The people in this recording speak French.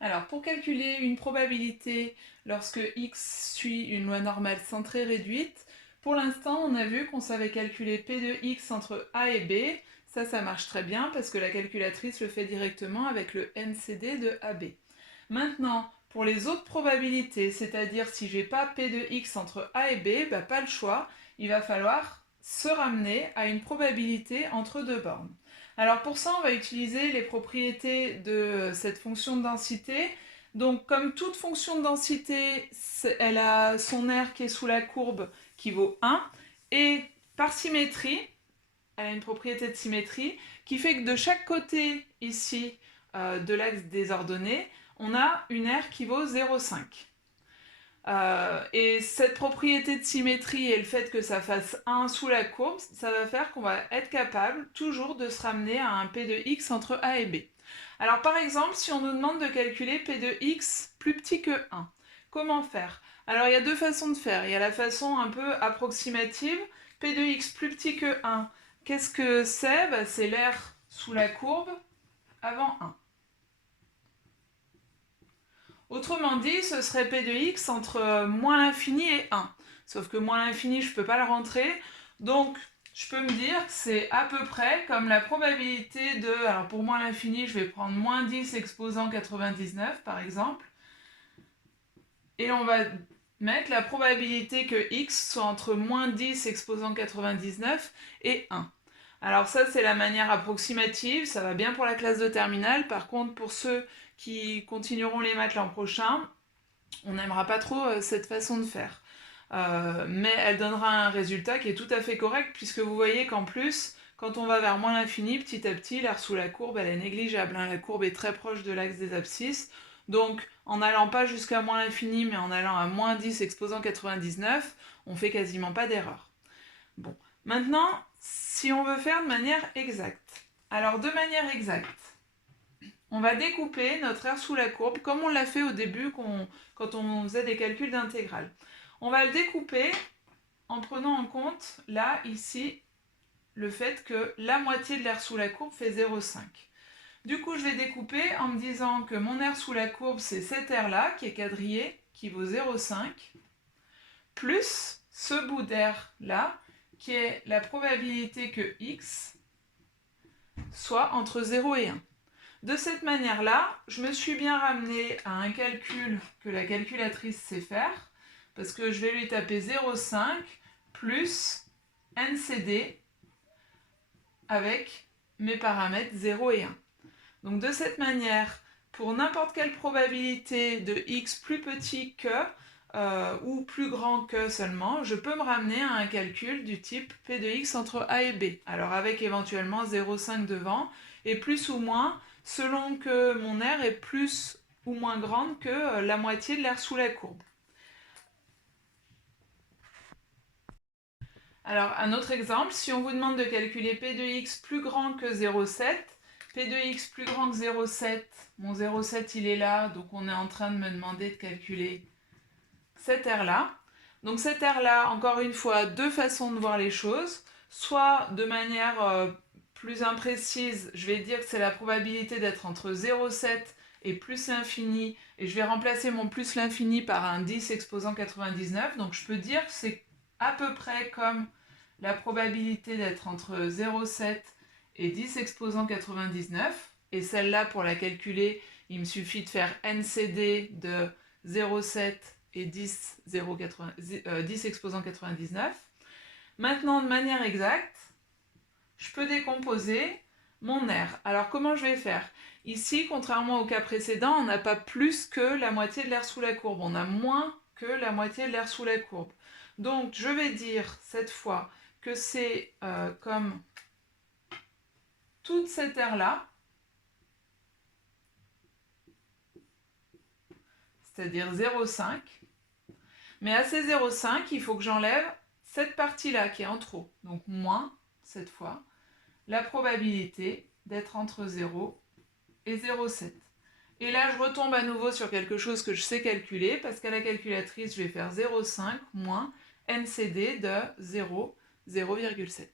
Alors, pour calculer une probabilité lorsque x suit une loi normale centrée réduite, pour l'instant, on a vu qu'on savait calculer P de x entre A et B. Ça marche très bien parce que la calculatrice le fait directement avec le NCD de AB. Maintenant, pour les autres probabilités, c'est-à-dire si j'ai pas P de x entre A et B, bah pas le choix, il va falloir se ramener à une probabilité entre deux bornes. Alors pour ça, on va utiliser les propriétés de cette fonction de densité. Donc comme toute fonction de densité, elle a son R qui est sous la courbe qui vaut 1, et par symétrie, elle a une propriété de symétrie qui fait que de chaque côté ici de l'axe des ordonnées, on a une R qui vaut 0,5. Et cette propriété de symétrie et le fait que ça fasse 1 sous la courbe, ça va faire qu'on va être capable toujours de se ramener à un P de x entre A et B. Alors par exemple, si on nous demande de calculer P de x plus petit que 1, comment faire? Alors il y a deux façons de faire. Il y a la façon un peu approximative, P de x plus petit que 1. Qu'est-ce que c'est? C'est l'air sous la courbe avant 1. Autrement dit, ce serait P de x entre moins l'infini et 1. Sauf que moins l'infini, je ne peux pas le rentrer. Donc, je peux me dire que c'est à peu près comme la probabilité de... Alors, pour moins l'infini, je vais prendre moins 10 exposant 99, par exemple. Et on va mettre la probabilité que x soit entre moins 10 exposant 99 et 1. Alors ça, c'est la manière approximative, ça va bien pour la classe de terminale. Par contre, pour ceux qui continueront les maths l'an prochain, on n'aimera pas trop cette façon de faire. Mais elle donnera un résultat qui est tout à fait correct, puisque vous voyez qu'en plus, quand on va vers moins l'infini, petit à petit, l'aire sous la courbe, elle est négligeable. La courbe est très proche de l'axe des abscisses. Donc, en n'allant pas jusqu'à moins l'infini, mais en allant à moins 10 exposant 99, on fait quasiment pas d'erreur. Bon, maintenant, si on veut faire de manière exacte. Alors, de manière exacte, on va découper notre R sous la courbe, comme on l'a fait au début quand on faisait des calculs d'intégrale. On va le découper en prenant en compte, là, ici, le fait que la moitié de R sous la courbe fait 0,5. Du coup, je vais découper en me disant que mon R sous la courbe, c'est cet R-là, qui est quadrillé, qui vaut 0,5, plus ce bout d'air-là, qui est la probabilité que x soit entre 0 et 1. De cette manière-là, je me suis bien ramenée à un calcul que la calculatrice sait faire, parce que je vais lui taper 0,5 plus NCD avec mes paramètres 0 et 1. Donc de cette manière, pour n'importe quelle probabilité de x plus petit que ou plus grand que seulement, je peux me ramener à un calcul du type P de x entre A et B. Alors avec éventuellement 0,5 devant, et plus ou moins, selon que mon R est plus ou moins grande que la moitié de l'air sous la courbe. Alors un autre exemple, si on vous demande de calculer P de x plus grand que 0,7, P de x plus grand que 0,7, mon 0,7 il est là, donc on est en train de me demander de calculer cet R-là. Donc cet R-là, encore une fois, deux façons de voir les choses. Soit de manière plus imprécise, je vais dire que c'est la probabilité d'être entre 0,7 et plus l'infini, et je vais remplacer mon plus l'infini par un 10 exposant 99. Donc je peux dire que c'est à peu près comme la probabilité d'être entre 0,7 et 10 exposant 99. Et celle-là, pour la calculer, il me suffit de faire NCD de 0,7 et 10 exposant 99. Maintenant, de manière exacte, je peux décomposer mon R. Alors, comment je vais faire? Ici, contrairement au cas précédent, on n'a pas plus que la moitié de l'air sous la courbe. On a moins que la moitié de l'air sous la courbe. Donc, je vais dire cette fois que c'est comme toute cette aire-là, c'est-à-dire 0,5. Mais à ces 0,5, il faut que j'enlève cette partie-là qui est en trop. Donc moins, cette fois, la probabilité d'être entre 0 et 0,7. Et là, je retombe à nouveau sur quelque chose que je sais calculer, parce qu'à la calculatrice, je vais faire 0,5 moins NCD de 0,7.